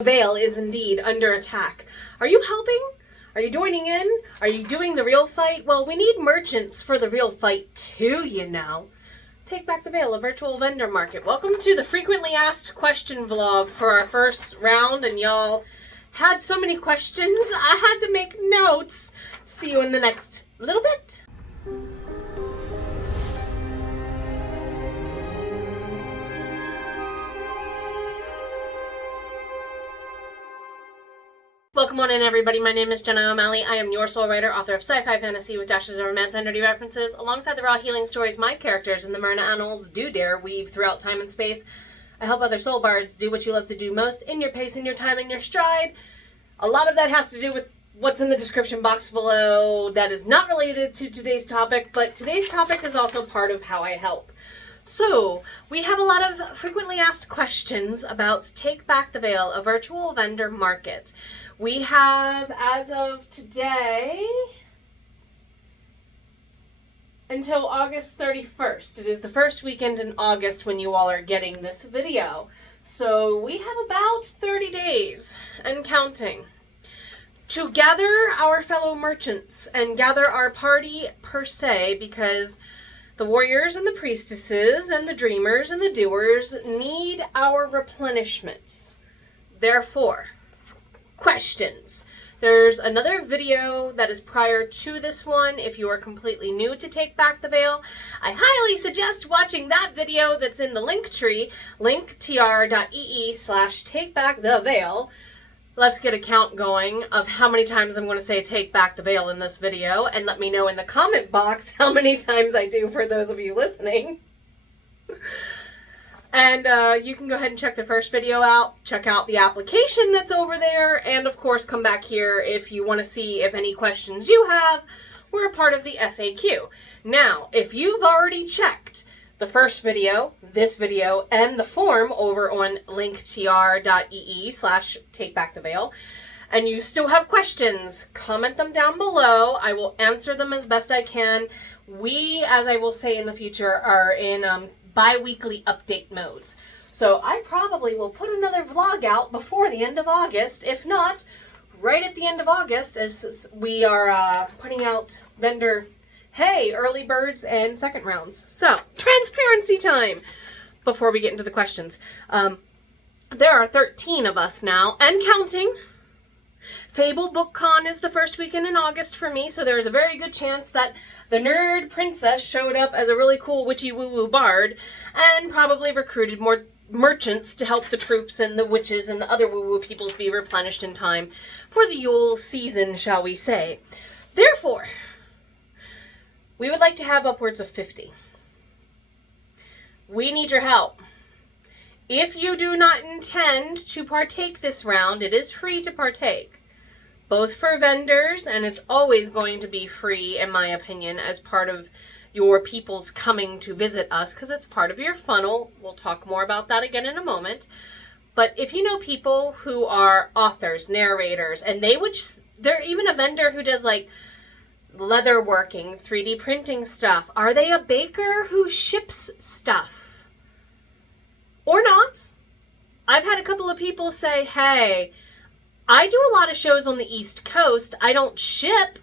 Veil is indeed under attack. Are you helping? Are you joining in? Are you doing the real fight? Well, we need merchants for the real fight too, you know. Take Back the Veil, a virtual vendor market. Welcome to the frequently asked question vlog for our first round, and y'all had so many questions, I had to make notes. See you in the next little bit. Welcome on in, everybody. My name is Jenna. I am your soul writer, author of sci-fi fantasy with dashes of romance and nerdy references. Alongside the raw healing stories my characters in the Myrna Annals do dare weave throughout time and space, I help other soul bards do what you love to do most in your pace, in your time, in your stride. A lot of that has to do with what's in the description box below. That is not related to today's topic, but today's topic is also part of how I help. So, we have a lot of frequently asked questions about Take Back the Veil, a virtual vendor market. We have, as of today, until August 31st. It is the first weekend in August when you all are getting this video. So we have about 30 days and counting to gather our fellow merchants and gather our party per se, because the warriors and the priestesses and the dreamers and the doers need our replenishments. Therefore, questions. There's another video that is prior to this one. If you are completely new to Take Back the Veil, I highly suggest watching that video that's in the link tree, linktr.ee/takebacktheveil. Let's get a count going of how many times I'm going to say Take Back the Veil in this video, and let me know in the comment box how many times I do for those of you listening. And you can go ahead and check the first video out, check out the application that's over there, and of course come back here if you want to see if any questions you have were a part of the FAQ. Now, if you've already checked the first video, this video, and the form over on linktr.ee/takebacktheveil, and you still have questions, comment them down below. I will answer them as best I can. We, as I will say in the future, are in bi-weekly update modes. So I probably will put another vlog out before the end of August, if not right at the end of August, as we are putting out vendor early birds and second rounds. So, transparency time before we get into the questions. There are 13 of us now, and counting. Fable BookCon is the first weekend in August for me, so there's a very good chance that the nerd princess showed up as a really cool witchy woo-woo bard and probably recruited more merchants to help the troops and the witches and the other woo-woo peoples be replenished in time for the Yule season, shall we say. Therefore, we would like to have upwards of 50. We need your help. If you do not intend to partake this round, it is free to partake. Both for vendors, and it's always going to be free, in my opinion, as part of your people's coming to visit us, because it's part of your funnel. We'll talk more about that again in a moment. But if you know people who are authors, narrators, and they're even a vendor who does like leather working, 3D printing stuff. Are they a baker who ships stuff? Or not? I've had a couple of people say, hey, I do a lot of shows on the East Coast. I don't ship,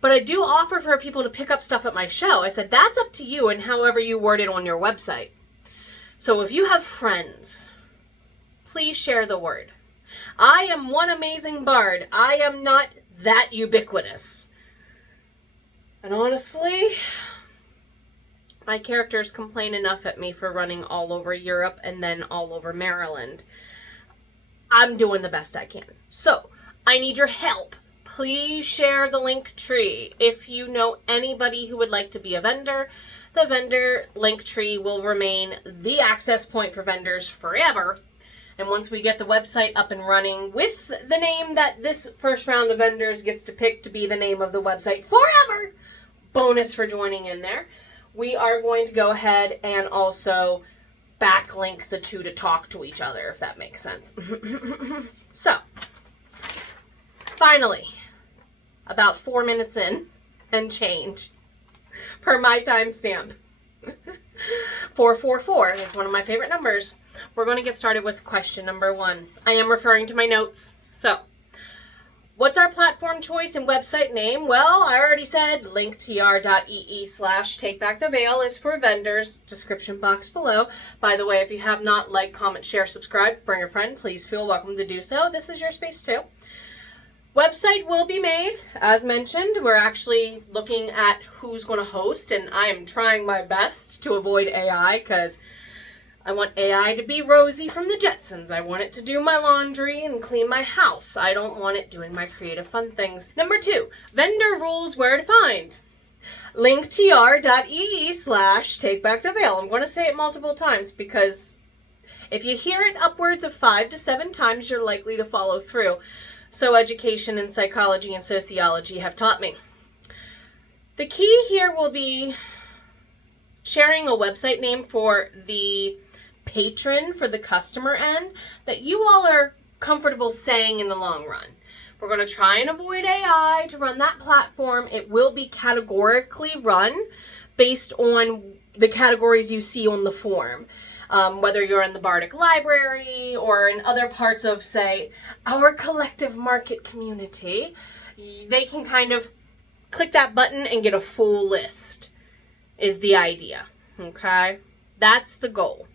but I do offer for people to pick up stuff at my show. I said, that's up to you and however you word it on your website. So if you have friends, please share the word. I am one amazing bard. I am not that ubiquitous. And honestly, my characters complain enough at me for running all over Europe and then all over Maryland. I'm doing the best I can. So, I need your help. Please share the link tree. If you know anybody who would like to be a vendor, the vendor link tree will remain the access point for vendors forever. And once we get the website up and running with the name that this first round of vendors gets to pick to be the name of the website forever, bonus for joining in there, we are going to go ahead and also backlink the two to talk to each other, if that makes sense. So, finally, about 4 minutes in and change per my timestamp. 444 is one of my favorite numbers. We're going to get started with question number 1. I am referring to my notes. So, what's our platform choice and website name? Well, I already said linktr.ee/takebacktheveil is for vendors. Description box below. By the way, if you have not liked, comment, share, subscribe, bring a friend, please feel welcome to do so. This is your space too. Website will be made. As mentioned, we're actually looking at who's going to host, and I am trying my best to avoid AI because I want AI to be Rosie from the Jetsons. I want it to do my laundry and clean my house. I don't want it doing my creative fun things. Number 2, vendor rules where to find. linktr.ee/takebacktheveil. I'm going to say it multiple times because if you hear it upwards of 5 to 7 times, you're likely to follow through. So education and psychology and sociology have taught me. The key here will be sharing a website name for the patron, for the customer end, that you all are comfortable saying in the long run. We're going to try and avoid AI to run that platform. It will be categorically run based on the categories you see on the form. Whether you're in the Bardic Library or in other parts of, say, our collective market community, they can kind of click that button and get a full list, is the idea, okay? That's the goal.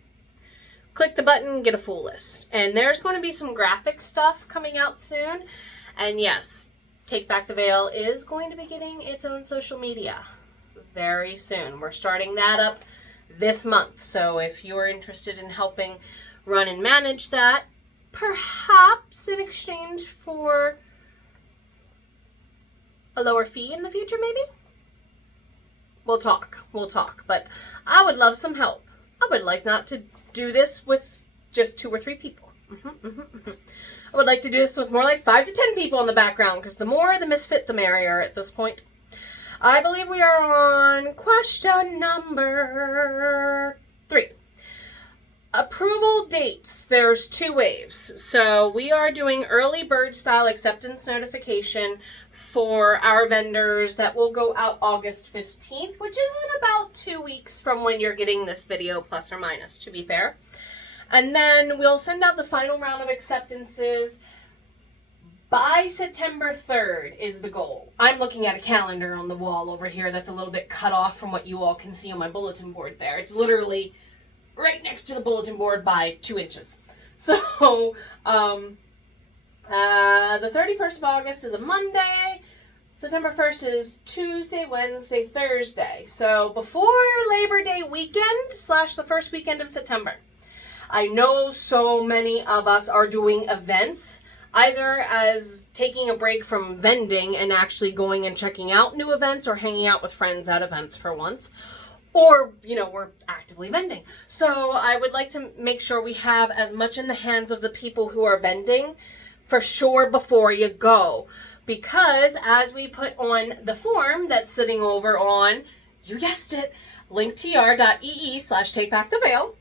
Click the button, get a full list. And there's going to be some graphic stuff coming out soon. And yes, Take Back the Veil is going to be getting its own social media very soon. We're starting that up this month. So if you're interested in helping run and manage that, perhaps in exchange for a lower fee in the future, maybe? We'll talk. But I would love some help. I would like not to do this with just 2 or 3 people. I would like to do this with more like 5 to 10 people in the background, because the more the misfit, the merrier at this point. I believe we are on question number 3. Approval dates. There's 2 waves. So we are doing early bird style acceptance notification for our vendors that will go out August 15th, which is in about 2 weeks from when you're getting this video, plus or minus, to be fair. And then we'll send out the final round of acceptances by September 3rd is the goal. I'm looking at a calendar on the wall over here that's a little bit cut off from what you all can see on my bulletin board there. It's literally right next to the bulletin board by 2 inches. So, the 31st of August is a Monday. September 1st is Tuesday, Wednesday, Thursday. So before Labor Day weekend / the first weekend of September. I know so many of us are doing events, either as taking a break from vending and actually going and checking out new events or hanging out with friends at events for once, or, we're actively vending. So I would like to make sure we have as much in the hands of the people who are vending for sure before you go. Because as we put on the form that's sitting over on, you guessed it, linktr.ee/takebacktheveil,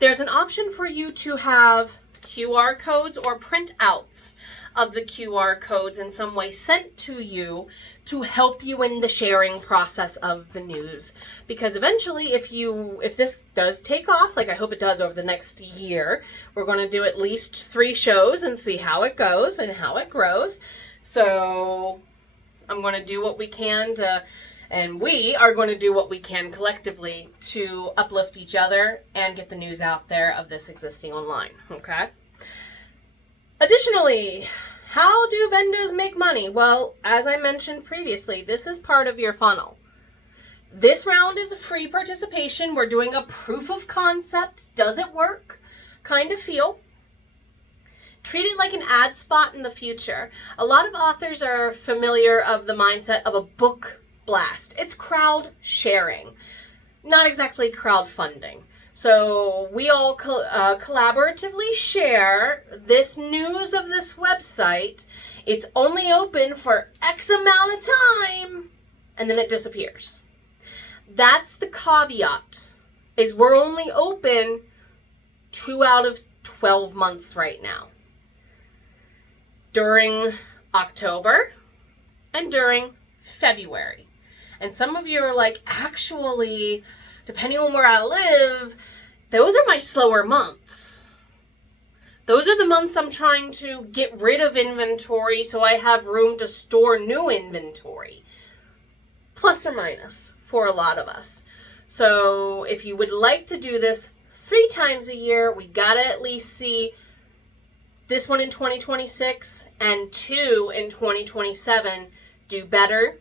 there's an option for you to have QR codes or printouts of the QR codes in some way sent to you to help you in the sharing process of the news. Because eventually, if this does take off, like I hope it does over the next year, we're going to do at least 3 shows and see how it goes and how it grows. So I'm going to do what we can and we are going to do what we can collectively to uplift each other and get the news out there of this existing online, okay? Additionally, how do vendors make money? Well, as I mentioned previously, this is part of your funnel. This round is a free participation. We're doing a proof of concept. Does it work? Kind of feel. Treat it like an ad spot in the future. A lot of authors are familiar of the mindset of a book blast. It's crowd sharing, not exactly crowdfunding. So we all collaboratively share this news of this website. It's only open for X amount of time, and then it disappears. That's the caveat, is we're only open 2 out of 12 months right now. During October and during February. And some of you are like, actually, depending on where I live, those are my slower months. Those are the months I'm trying to get rid of inventory so I have room to store new inventory. Plus or minus for a lot of us. So if you would like to do this 3 times a year, we gotta at least see this one in 2026 and 2 in 2027 do better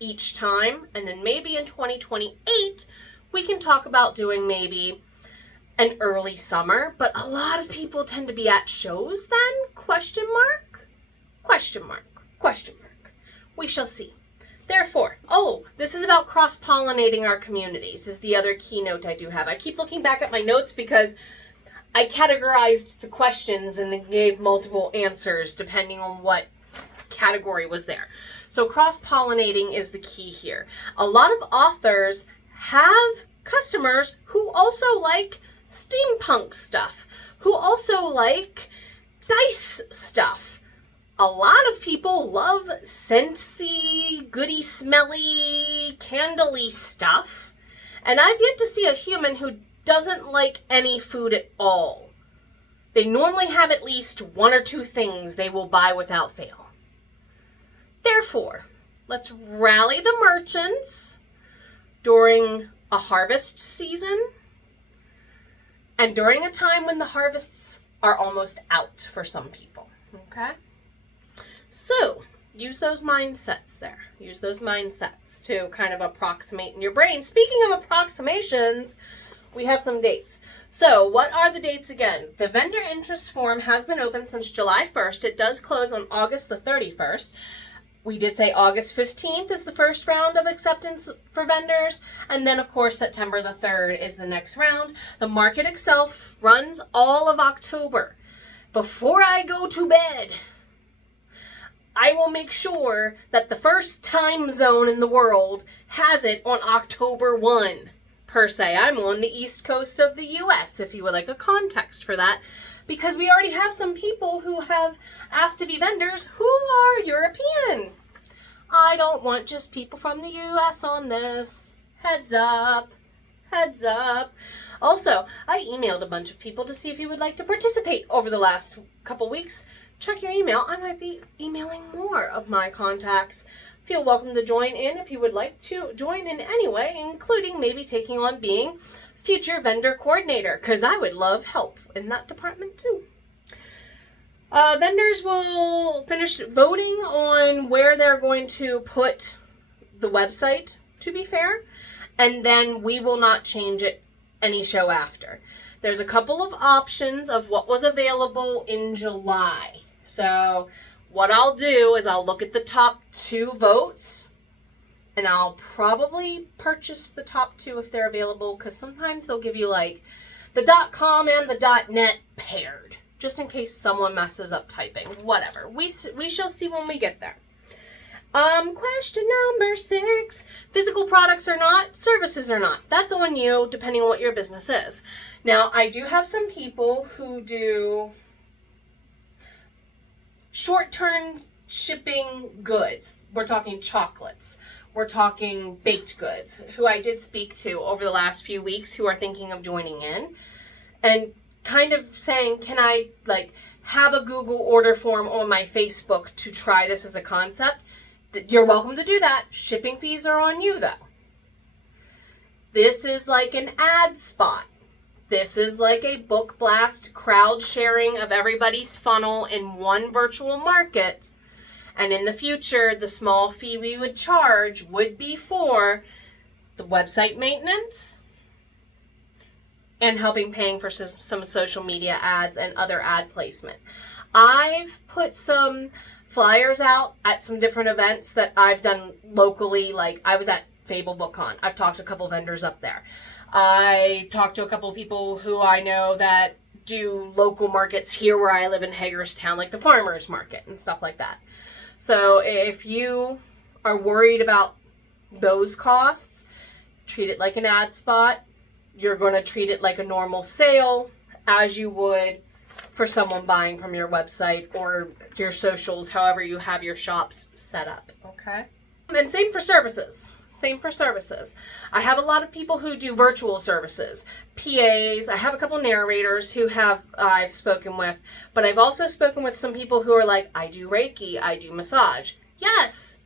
each time. And then maybe in 2028, we can talk about doing maybe an early summer. But a lot of people tend to be at shows then? Question mark? Question mark. Question mark. We shall see. Therefore, this is about cross-pollinating our communities is the other keynote I do have. I keep looking back at my notes because I categorized the questions and then gave multiple answers depending on what category was there. So cross-pollinating is the key here. A lot of authors have customers who also like steampunk stuff, who also like dice stuff. A lot of people love scentsy, goody smelly, candly stuff. And I've yet to see a human who doesn't like any food at all. They normally have at least 1 or 2 things they will buy without fail. Therefore, let's rally the merchants during a harvest season and during a time when the harvests are almost out for some people, okay? So, use those mindsets there. Use those mindsets to kind of approximate in your brain. Speaking of approximations, we have some dates. So, what are the dates again? The vendor interest form has been open since July 1st. It does close on August the 31st. We did say August 15th is the first round of acceptance for vendors. And then, of course, September the 3rd is the next round. The market itself runs all of October. Before I go to bed, I will make sure that the first time zone in the world has it on October 1, per se. I'm on the east coast of the US, if you would like a context for that, because we already have some people who have asked to be vendors who are European. I don't want just people from the US on this. Heads up. Heads up. Also, I emailed a bunch of people to see if you would like to participate over the last couple weeks. Check your email. I might be emailing more of my contacts. Feel welcome to join in if you would like to join in any way, including maybe taking on being future vendor coordinator, because I would love help in that department too. Vendors will finish voting on where they're going to put the website, to be fair, and then we will not change it any show after. There's a couple of options of what was available in July. So what I'll do is I'll look at the top 2 votes and I'll probably purchase the top 2 if they're available, because sometimes they'll give you like the .com and the .net paired, just in case someone messes up typing. Whatever. We shall see when we get there. Question number 6. Physical products or not, services or not. That's on you, depending on what your business is. Now, I do have some people who do short-term shipping goods. We're talking chocolates. We're talking baked goods, who I did speak to over the last few weeks who are thinking of joining in and kind of saying, can I like have a Google order form on my Facebook to try this as a concept? You're welcome to do that. Shipping fees are on you though. This is like an ad spot. This is like a book blast crowd sharing of everybody's funnel in one virtual market. And in the future, the small fee we would charge would be for the website maintenance and helping paying for some social media ads and other ad placement. I've put some flyers out at some different events that I've done locally. Like I was at Fable BookCon. I've talked to a couple vendors up there. I talked to a couple people who I know that do local markets here where I live in Hagerstown, like the farmers market and stuff like that. So if you are worried about those costs, treat it like an ad spot. You're going to treat it like a normal sale as you would for someone buying from your website or your socials, however you have your shops set up, okay? And same for services. Same for services. I have a lot of people who do virtual services, PAs. I have a couple narrators who I've spoken with, but I've also spoken with some people who are like, I do Reiki, I do massage. Yes.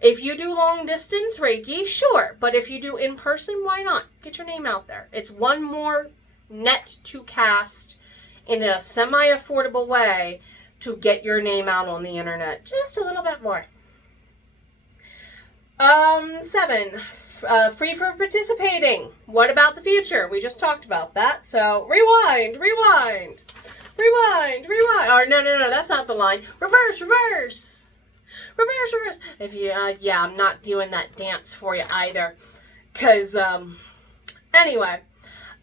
If you do long distance Reiki, sure. But if you do in person, why not? Get your name out there. It's one more net to cast in a semi-affordable way to get your name out on the internet. Just a little bit more. 7, free for participating. What about the future? We just talked about that. So rewind. Or no, that's not the line. Reverse. If you, yeah, I'm not doing that dance for you either. Cause, anyway,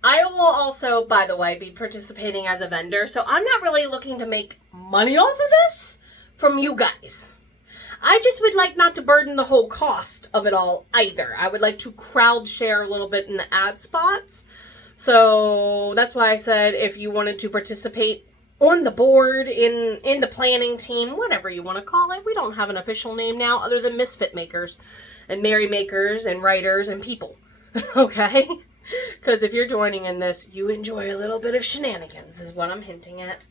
I will also, by the way, be participating as a vendor. So I'm not really looking to make money off of this from you guys. I just would like not to burden the whole cost of it all either. I would like to crowd share a little bit in the ad spots. So that's why I said if you wanted to participate on the board, in the planning team, whatever you want to call it. We don't have an official name now other than misfit makers and merry makers and writers and people. Okay? Because if you're joining in this, you enjoy a little bit of shenanigans is what I'm hinting at.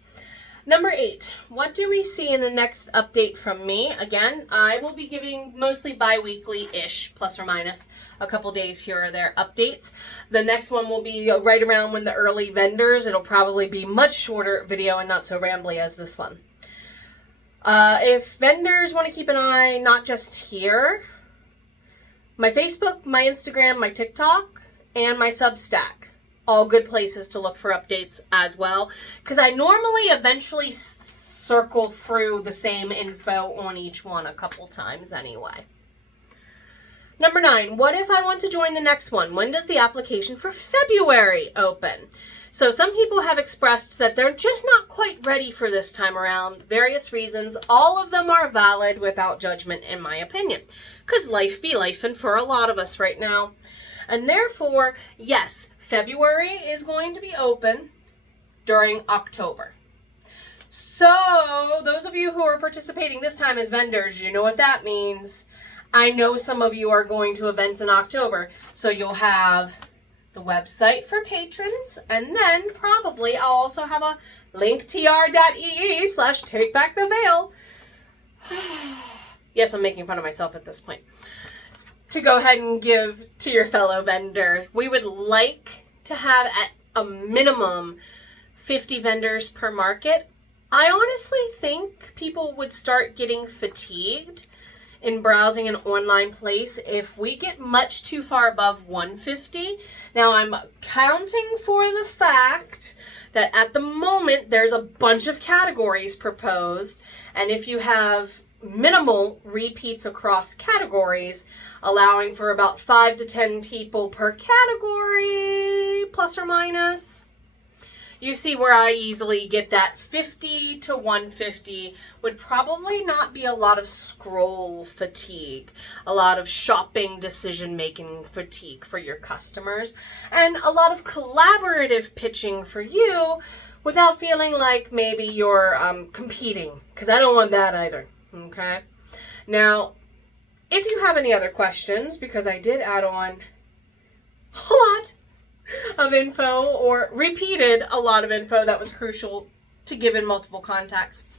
Number 8, what do we see in the next update from me? Again, I will be giving mostly bi-weekly-ish, plus or minus, a couple days here or there updates. The next one will be right around when the early vendors. It'll probably be much shorter video and not so rambly as this one. If vendors want to keep an eye, not just here, my Facebook, my Instagram, my TikTok, and my Substack. All good places to look for updates as well, because I normally eventually circle through the same info on each one a couple times anyway. Number 9, what if I want to join the next one? When does the application for February open? So some people have expressed that they're just not quite ready for this time around. Various reasons. All of them are valid without judgment, in my opinion, because life be lifing for a lot of us right now. And therefore, yes, February is going to be open during October. So those of you who are participating this time as vendors, you know what that means. I know some of you are going to events in October. So you'll have the website for patrons, and then probably I'll also have a linktr.ee/takebacktheveil. Yes, I'm making fun of myself at this point. To go ahead and give to your fellow vendor. We would like to have at a minimum 50 vendors per market. I honestly think people would start getting fatigued in browsing an online place if we get much too far above 150. Now I'm counting for the fact that at the moment there's a bunch of categories proposed, and if you have minimal repeats across categories, allowing for about 5 to 10 people per category, plus or minus. You see where I easily get that 50 to 150 would probably not be a lot of scroll fatigue, a lot of shopping decision-making fatigue for your customers, and a lot of collaborative pitching for you without feeling like maybe you're competing, because I don't want that either. Okay. Now, if you have any other questions, because I did add on a lot of info or repeated a lot of info that was crucial to give in multiple contexts,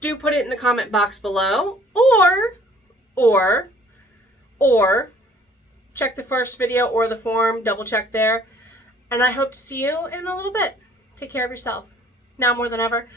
do put it in the comment box below, or check the first video or the form, double check there, and I hope to see you in a little bit. Take care of yourself. Now more than ever,